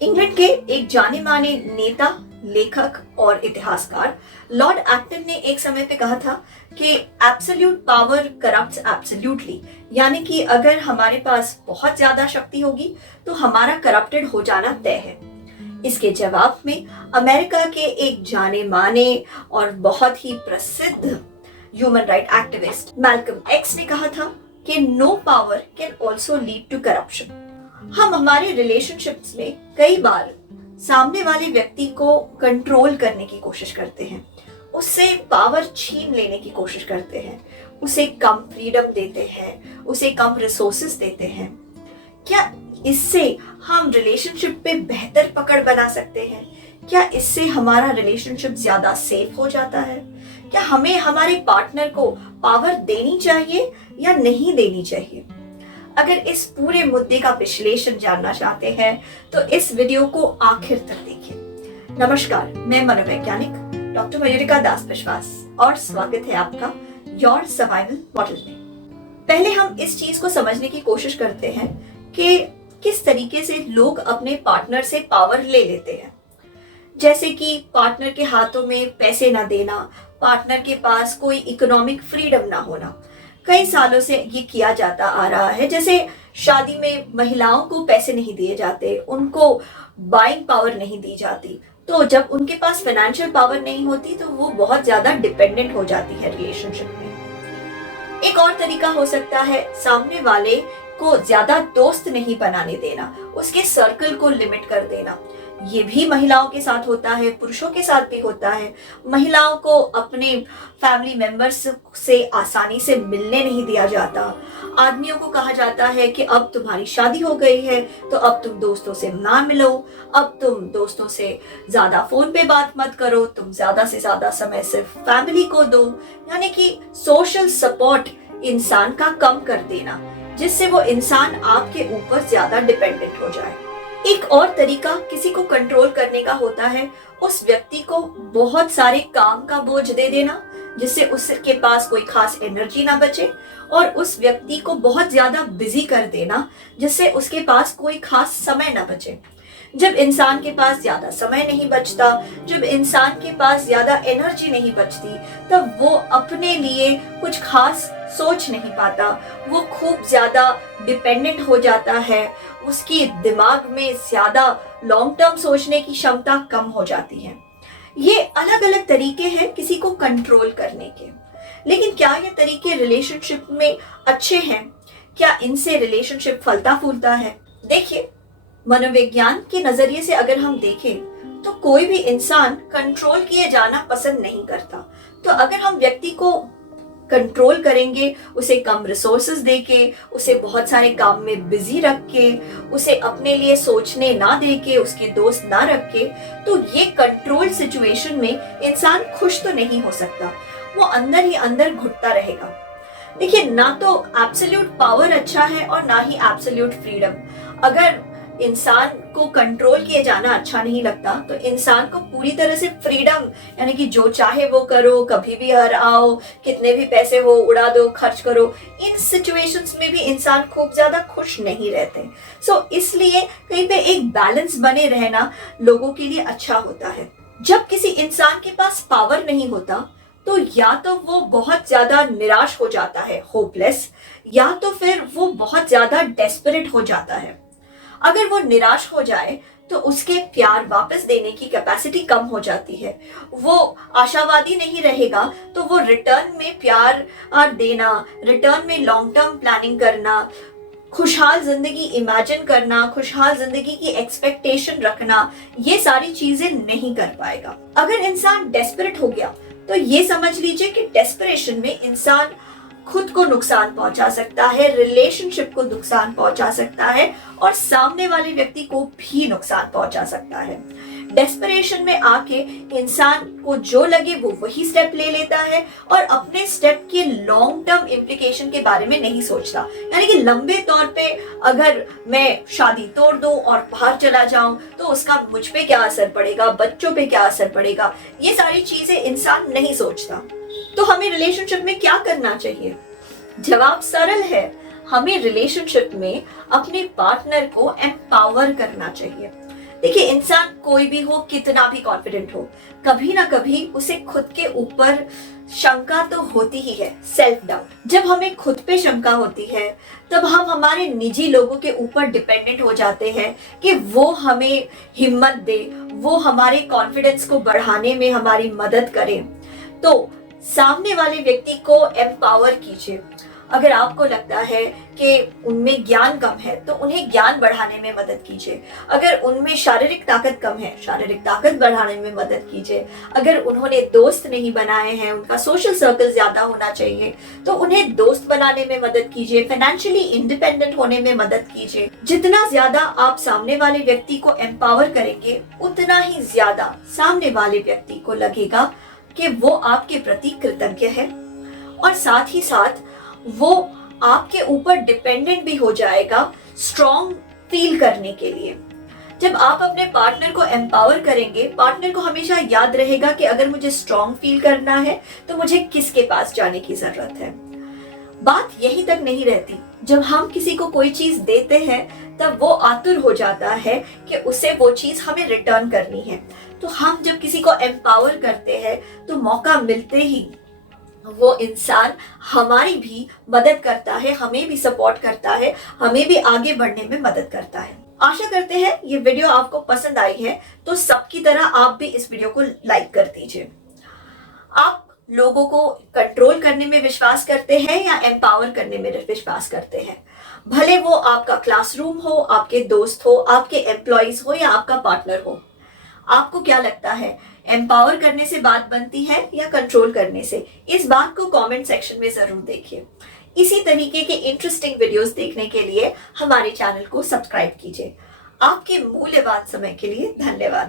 England के एक जाने माने नेता, लेखक और इतिहासकार लॉर्ड एक्टन ने एक समय पे कहा था कि एब्सोल्यूट पावर करप्ट्स एब्सोल्यूटली, यानी कि अगर हमारे पास बहुत ज्यादा शक्ति होगी तो हमारा करप्टेड हो जाना तय है। इसके जवाब में अमेरिका के एक जाने माने और बहुत ही प्रसिद्ध human right activist Malcolm X ने कहा था कि no power can also lead to corruption. हम हमारे रिलेशनशिप्स में कई बार सामने वाले व्यक्ति को कंट्रोल करने की कोशिश करते हैं, उससे पावर छीन लेने की कोशिश करते हैं, उसे कम फ्रीडम देते हैं, उसे कम रिसोर्सेस देते हैं। क्या इससे हम रिलेशनशिप पे बेहतर पकड़ बना सकते हैं? क्या इससे हमारा रिलेशनशिप ज्यादा सेफ हो जाता है? क्या हमें हमारे पार्टनर को पावर देनी चाहिए या नहीं देनी चाहिए? अगर इस पूरे मुद्दे का विश्लेषण जानना चाहते हैं तो इस वीडियो को आखिर तक देखिए। नमस्कार, मैं मनोवैज्ञानिक डॉक्टर मयूरिका दास विश्वास और स्वागत है आपका योर सर्वाइवल मॉडल में। पहले हम इस चीज को समझने की कोशिश करते हैं कि किस तरीके से लोग अपने पार्टनर से पावर ले लेते हैं। जैसे कि पार्टनर के हाथों में पैसे ना देना, पार्टनर के पास कोई इकोनॉमिक फ्रीडम ना होना। कई सालों से ये किया जाता आ रहा है। जैसे शादी में महिलाओं को पैसे नहीं दिए जाते, उनको बाइंग पावर नहीं दी जाती, तो जब उनके पास फाइनेंशियल पावर नहीं होती तो वो बहुत ज्यादा डिपेंडेंट हो जाती है रिलेशनशिप में। एक और तरीका हो सकता है सामने वाले को ज्यादा दोस्त नहीं बनाने देना, उसके सर्कल को लिमिट कर देना। ये भी महिलाओं के साथ होता है, पुरुषों के साथ भी होता है। महिलाओं को अपने फैमिली मेंबर्स से आसानी से मिलने नहीं दिया जाता। आदमियों को कहा जाता है कि अब तुम्हारी शादी हो गई है तो अब तुम दोस्तों से ना मिलो, अब तुम दोस्तों से ज्यादा फोन पे बात मत करो, तुम ज्यादा से ज्यादा समय सिर्फ फैमिली को दो। यानी कि सोशल सपोर्ट इंसान का कम कर देना, जिससे वो इंसान आपके ऊपर ज्यादा डिपेंडेंट हो जाए। एक और तरीका किसी को कंट्रोल करने का होता है उस व्यक्ति को बहुत सारे काम का बोझ दे देना, जिससे उसके पास कोई खास एनर्जी ना बचे, और उस व्यक्ति को बहुत ज्यादा बिजी कर देना, जिससे उसके पास कोई खास समय ना बचे। जब इंसान के पास ज्यादा समय नहीं बचता, जब इंसान के पास ज्यादा एनर्जी नहीं बचती, तब वो अपने लिए कुछ खास सोच नहीं पाता, वो खूब ज्यादा डिपेंडेंट हो जाता है, उसकी दिमाग में ज्यादा लॉन्ग टर्म सोचने की क्षमता कम हो जाती है। ये अलग अलग तरीके हैं किसी को कंट्रोल करने के। लेकिन क्या ये तरीके रिलेशनशिप में अच्छे हैं? क्या इनसे रिलेशनशिप फलता फूलता है? देखिए, मनोविज्ञान के नजरिए से अगर हम देखें तो कोई भी इंसान कंट्रोल किए जाना पसंद नहीं करता। तो अगर हम व्यक्ति को कंट्रोल करेंगे, उसे कम रिसोर्सेज देके, उसे बहुत सारे काम में बिजी रख के, उसे अपने लिए सोचने ना देके, उसके दोस्त ना रख के, तो ये कंट्रोल सिचुएशन में इंसान खुश तो नहीं हो सकता, वो अंदर ही अंदर घुटता रहेगा। देखिए, ना तो एब्सोल्यूट पावर अच्छा है और ना ही एब्सोल्यूट फ्रीडम। अगर इंसान को कंट्रोल किए जाना अच्छा नहीं लगता तो इंसान को पूरी तरह से फ्रीडम, यानी कि जो चाहे वो करो, कभी भी हर आओ, कितने भी पैसे हो उड़ा दो, खर्च करो, इन सिचुएशंस में भी इंसान खूब ज्यादा खुश नहीं रहते। इसलिए कहीं पे एक बैलेंस बने रहना लोगों के लिए अच्छा होता है। जब किसी इंसान के पास पावर नहीं होता तो या तो वो बहुत ज्यादा निराश हो जाता है, होपलेस, या तो फिर वो बहुत ज्यादा डेस्परेट हो जाता है। अगर वो निराश हो जाए तो उसके प्यार वापस देने की कैपेसिटी कम हो जाती है, वो आशावादी नहीं रहेगा, तो वो रिटर्न में प्यार देना, रिटर्न में लॉन्ग टर्म प्लानिंग करना, खुशहाल जिंदगी इमेजिन करना, खुशहाल जिंदगी की एक्सपेक्टेशन रखना, ये सारी चीजें नहीं कर पाएगा। अगर इंसान डेस्परेट हो गया तो ये समझ लीजिए कि डेस्परेशन में इंसान खुद को नुकसान पहुंचा सकता है, रिलेशनशिप को नुकसान पहुंचा सकता है और सामने वाले व्यक्ति को भी नुकसान पहुंचा सकता है। डेस्परेशन में आके इंसान को जो लगे वो वही स्टेप ले लेता है और अपने स्टेप के लॉन्ग टर्म इम्प्लीकेशन के बारे में नहीं सोचता। यानी कि लंबे तौर पे अगर मैं शादी तोड़ दूं और बाहर चला जाऊं तो उसका मुझ पे क्या असर पड़ेगा, बच्चों पे क्या असर पड़ेगा, ये सारी चीजें इंसान नहीं सोचता। तो हमें रिलेशनशिप में क्या करना चाहिए? जवाब सरल है, हमें रिलेशनशिप में अपने पार्टनर को एम्पावर करना चाहिए। देखिए, इंसान कोई भी हो, कितना भी कॉन्फिडेंट हो, कभी ना कभी उसे खुद के ऊपर शंका तो होती ही है, सेल्फ डाउट। जब हमें खुद पे शंका होती है तब हम हमारे निजी लोगों के ऊपर डिपेंडेंट हो जाते हैं कि वो हमें हिम्मत दे, वो हमारे कॉन्फिडेंस को बढ़ाने में हमारी मदद करे। तो सामने वाले व्यक्ति को एम्पावर कीजिए। अगर आपको लगता है कि उनमें ज्ञान कम है तो उन्हें ज्ञान बढ़ाने में मदद कीजिए। अगर उनमें शारीरिक ताकत कम है, शारीरिक ताकत बढ़ाने में मदद कीजिए। अगर उन्होंने दोस्त नहीं बनाए हैं, उनका सोशल सर्कल ज्यादा होना चाहिए, तो उन्हें दोस्त बनाने में मदद कीजिए। फाइनेंशियली इंडिपेंडेंट होने में मदद कीजिए। जितना ज्यादा आप सामने वाले व्यक्ति को एम्पावर करेंगे, उतना ही ज्यादा सामने वाले व्यक्ति को लगेगा कि वो आपके प्रति कृतज्ञ है, और साथ ही साथ वो आपके ऊपर डिपेंडेंट भी हो जाएगा स्ट्रॉन्ग फील करने के लिए। जब आप अपने पार्टनर को एम्पावर करेंगे, पार्टनर को हमेशा याद रहेगा कि अगर मुझे स्ट्रॉन्ग फील करना है तो मुझे किसके पास जाने की जरूरत है। बात यही तक नहीं रहती, जब हम किसी को कोई चीज देते हैं तब वो आतुर हो जाता है कि उसे वो चीज हमें रिटर्न करनी है। तो हम जब किसी को एम्पावर करते हैं तो मौका मिलते ही वो इंसान हमारी भी मदद करता है, हमें भी सपोर्ट करता है, हमें भी आगे बढ़ने में मदद करता है। आशा करते हैं ये वीडियो आपको पसंद आई है, तो सबकी तरह आप भी इस वीडियो को लाइक कर दीजिए। आप लोगों को कंट्रोल करने में विश्वास करते हैं या एम्पावर करने में विश्वास करते हैं? भले वो आपका क्लासरूम हो, आपके दोस्त हो, आपके एम्प्लॉइज हो या आपका पार्टनर हो, आपको क्या लगता है, एम्पावर करने से बात बनती है या कंट्रोल करने से? इस बात को कमेंट सेक्शन में जरूर देखिए। इसी तरीके के इंटरेस्टिंग वीडियोस देखने के लिए हमारे चैनल को सब्सक्राइब कीजिए। आपके मूल्यवान समय के लिए धन्यवाद।